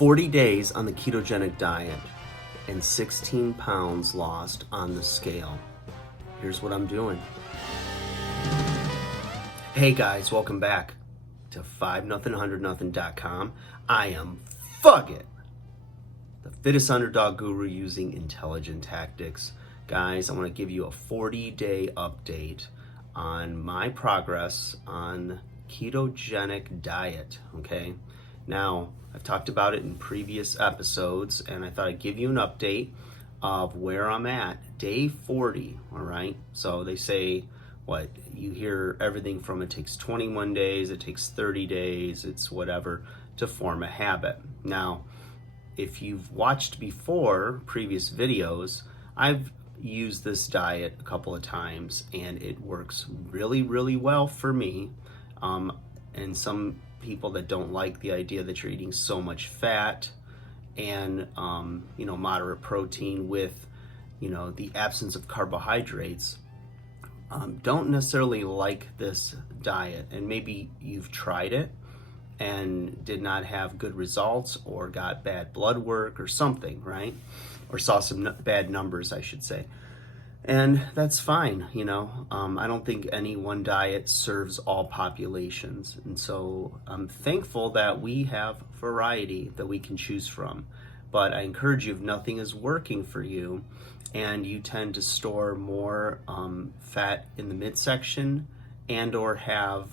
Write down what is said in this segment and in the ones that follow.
40 days on the ketogenic diet and 16 pounds lost on the scale. Here's what I'm doing. Hey guys, welcome back to 5nothing100nothing.com. I am Fugget, the fittest underdog guru using intelligent tactics. Guys, I want to give you a 40-day update on my progress on ketogenic diet, okay? Now, I've talked about it in previous episodes, and I thought I'd give you an update of where I'm at, day 40, all right? So they say, you hear everything from it takes 21 days, it takes 30 days, it's whatever, to form a habit. Now, if you've watched before, previous videos, I've used this diet a couple of times, and it works really, really well for me. And some people that don't like the idea that you're eating so much fat and moderate protein with the absence of carbohydrates don't necessarily like this diet, and maybe you've tried it and did not have good results or got bad blood work or something, right? Or saw some bad numbers, I should say. And that's fine, I don't think any one diet serves all populations. And so I'm thankful that we have variety that we can choose from. But I encourage you, if nothing is working for you and you tend to store more fat in the midsection and or have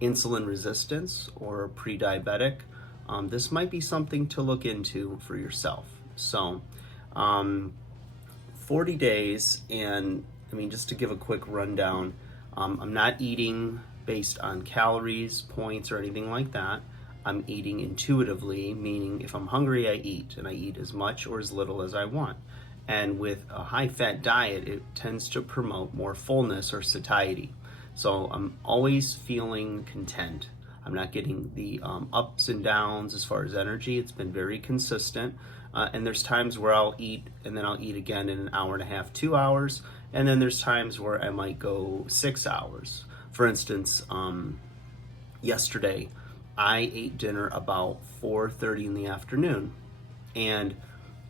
insulin resistance or pre-diabetic, this might be something to look into for yourself. So 40 days, and just to give a quick rundown, I'm not eating based on calories, points, or anything like that. I'm eating intuitively, meaning if I'm hungry, I eat, and I eat as much or as little as I want. And with a high-fat diet, it tends to promote more fullness or satiety. So I'm always feeling content. I'm not getting the ups and downs as far as energy. It's been very consistent. And there's times where I'll eat and then I'll eat again in an hour and a half, 2 hours. And then there's times where I might go 6 hours. For instance, yesterday I ate dinner about 4:30 in the afternoon, and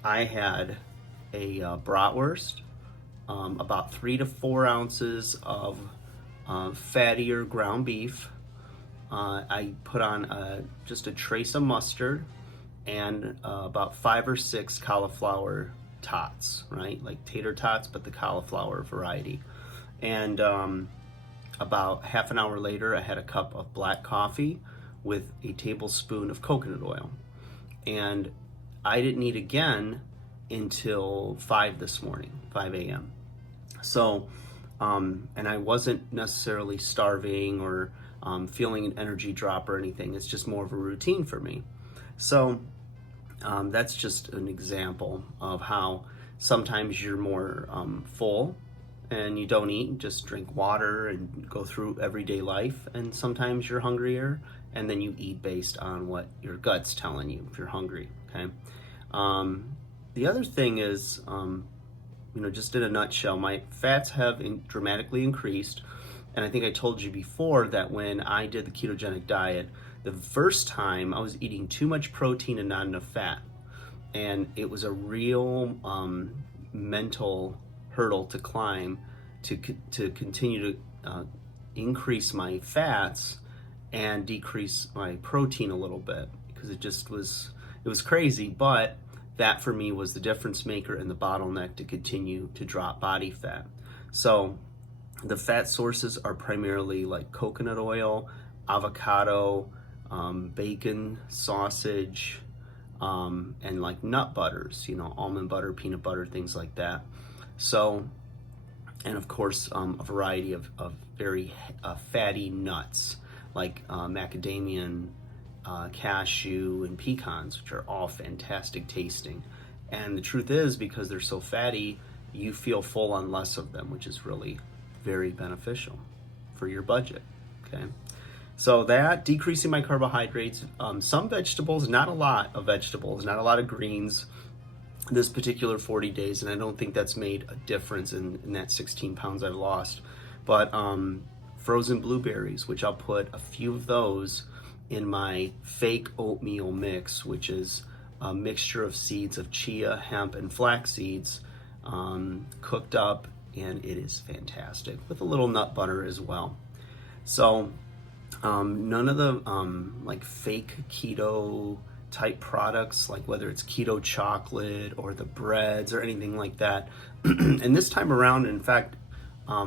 I had a bratwurst, about 3 to 4 ounces of fattier ground beef. I put on just a trace of mustard and about 5 or 6 cauliflower tots, right? Like tater tots, but the cauliflower variety. And about half an hour later, I had a cup of black coffee with a tablespoon of coconut oil. And I didn't eat again until 5 this morning, 5 a.m. So, and I wasn't necessarily starving or feeling an energy drop or anything. It's just more of a routine for me. So that's just an example of how sometimes you're more full and you don't eat, just drink water and go through everyday life. And sometimes you're hungrier and then you eat based on what your gut's telling you if you're hungry, okay? The other thing is, just in a nutshell, my fats have dramatically increased. And I think I told you before that when I did the ketogenic diet, the first time I was eating too much protein and not enough fat. And it was a real mental hurdle to climb to continue to increase my fats and decrease my protein a little bit, because it was crazy. But that for me was the difference maker and the bottleneck to continue to drop body fat. So the fat sources are primarily like coconut oil, avocado, bacon, sausage, and like nut butters, almond butter, peanut butter, things like that. So, and of course, a variety of very fatty nuts like macadamia, cashew, and pecans, which are all fantastic tasting. And the truth is, because they're so fatty, you feel full on less of them, which is really very beneficial for your budget, okay? So that, decreasing my carbohydrates, some vegetables, not a lot of vegetables, not a lot of greens this particular 40 days, and I don't think that's made a difference in that 16 pounds I've lost. But frozen blueberries, which I'll put a few of those in my fake oatmeal mix, which is a mixture of seeds of chia, hemp, and flax seeds, cooked up, and it is fantastic with a little nut butter as well. So none of the like fake keto type products, like whether it's keto chocolate or the breads or anything like that. And this time around, in fact, I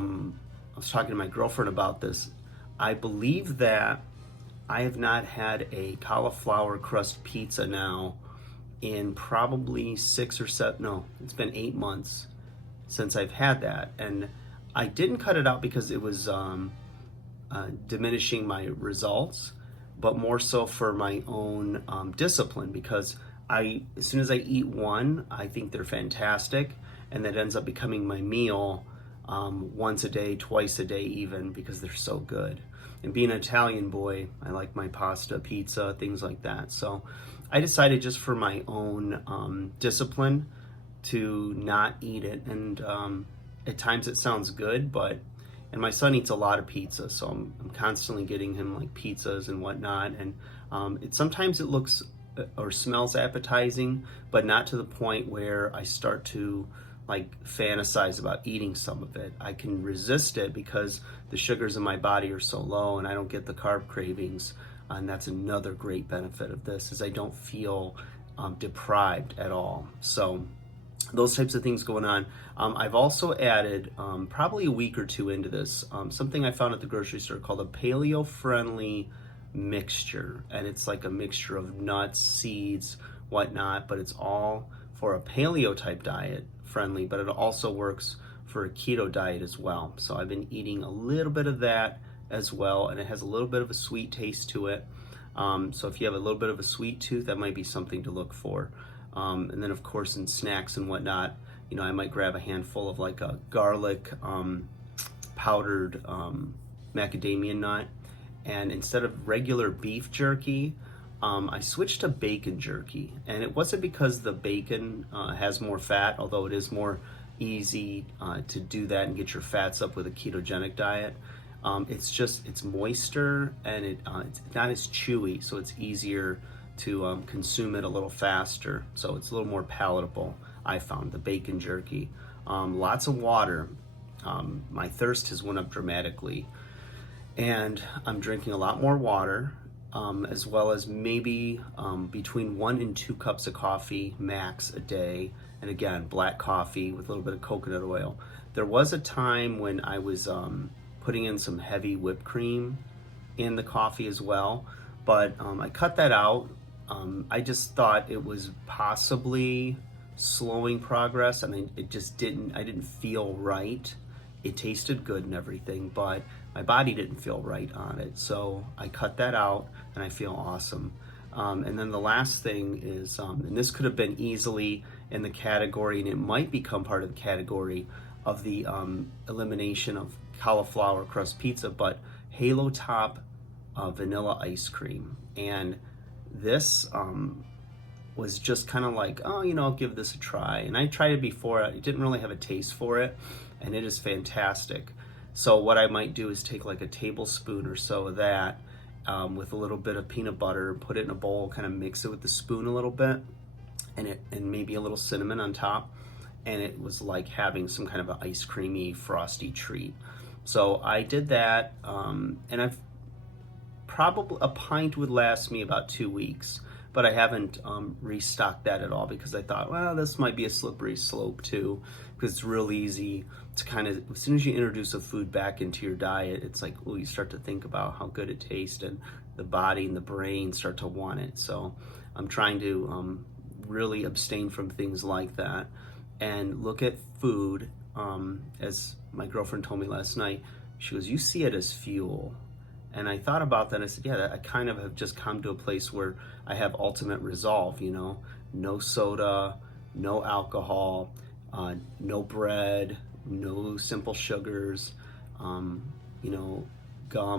was talking to my girlfriend about this. I believe that I have not had a cauliflower crust pizza now in probably 6 or 7, no, it's been 8 months since I've had that. And I didn't cut it out because it was diminishing my results, but more so for my own discipline, because as soon as I eat one, I think they're fantastic, and that ends up becoming my meal once a day, twice a day even, because they're so good. And being an Italian boy, I like my pasta, pizza, things like that. So I decided, just for my own discipline, to not eat it. And at times it sounds good, and my son eats a lot of pizza, so I'm constantly getting him like pizzas and whatnot. And sometimes it looks or smells appetizing, but not to the point where I start to like fantasize about eating some of it. I can resist it because the sugars in my body are so low, and I don't get the carb cravings. And that's another great benefit of this, is I don't feel deprived at all. So those types of things going on. I've also added, probably a week or two into this, something I found at the grocery store called a paleo-friendly mixture. And it's like a mixture of nuts, seeds, whatnot, but it's all for a paleo type diet friendly, but it also works for a keto diet as well. So I've been eating a little bit of that as well, and it has a little bit of a sweet taste to it. So if you have a little bit of a sweet tooth, that might be something to look for. And then, of course, in snacks and whatnot, I might grab a handful of like a garlic powdered macadamia nut. And instead of regular beef jerky, I switched to bacon jerky. And it wasn't because the bacon has more fat, although it is more easy to do that and get your fats up with a ketogenic diet. It's moister, and it's not as chewy, so it's easier to consume it a little faster. So it's a little more palatable, I found, the bacon jerky. Lots of water. My thirst has went up dramatically, and I'm drinking a lot more water, as well as maybe between 1 and 2 cups of coffee max a day. And again, black coffee with a little bit of coconut oil. There was a time when I was putting in some heavy whipped cream in the coffee as well, but I cut that out. I just thought it was possibly slowing progress. I mean, I didn't feel right. It tasted good and everything, but my body didn't feel right on it. So I cut that out, and I feel awesome. And then the last thing is, and this could have been easily in the category, and it might become part of the category of the elimination of cauliflower crust pizza, but Halo Top vanilla ice cream. And this was just kind of like, I'll give this a try. And I tried it before. I didn't really have a taste for it, and it is fantastic. So what I might do is take like a tablespoon or so of that with a little bit of peanut butter, put it in a bowl, kind of mix it with the spoon a little bit, and maybe a little cinnamon on top. And it was like having some kind of an ice creamy, frosty treat. So I did that, and I've probably, a pint would last me about 2 weeks, but I haven't restocked that at all, because I thought, well, this might be a slippery slope too, because it's real easy to kind of, as soon as you introduce a food back into your diet, it's like, oh, you start to think about how good it tastes, and the body and the brain start to want it. So I'm trying to really abstain from things like that, and look at food, as my girlfriend told me last night. She goes, you see it as fuel. And I thought about that, and I said, yeah, I kind of have just come to a place where I have ultimate resolve, no soda, no alcohol, no bread, no simple sugars, gum,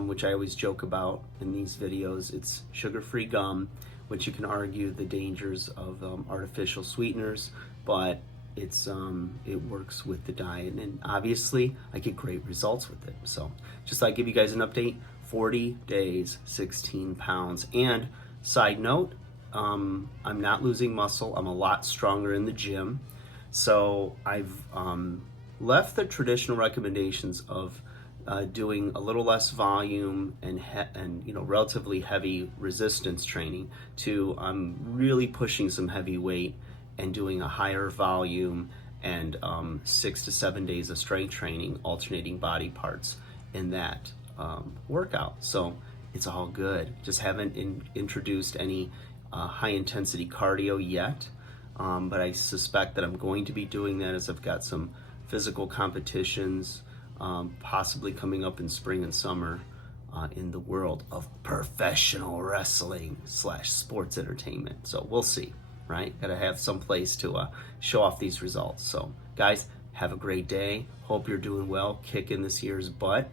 which I always joke about in these videos. It's sugar-free gum, which you can argue the dangers of artificial sweeteners, but it works with the diet, and obviously I get great results with it. So just thought I'd give you guys an update 40 days, 16 pounds. And side note, I'm not losing muscle. I'm a lot stronger in the gym. So I've left the traditional recommendations of doing a little less volume and relatively heavy resistance training to really pushing some heavy weight and doing a higher volume and 6 to 7 days of strength training, alternating body parts in that workout. So it's all good. Just haven't introduced any high intensity cardio yet, but I suspect that I'm going to be doing that as I've got some physical competitions possibly coming up in spring and summer in the world of professional wrestling / sports entertainment. So we'll see, right? Gotta have some place to show off these results. So guys, have a great day. Hope you're doing well, kicking this year's butt,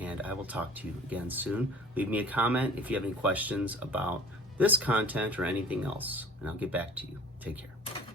and I will talk to you again soon. Leave me a comment if you have any questions about this content or anything else, and I'll get back to you. Take care.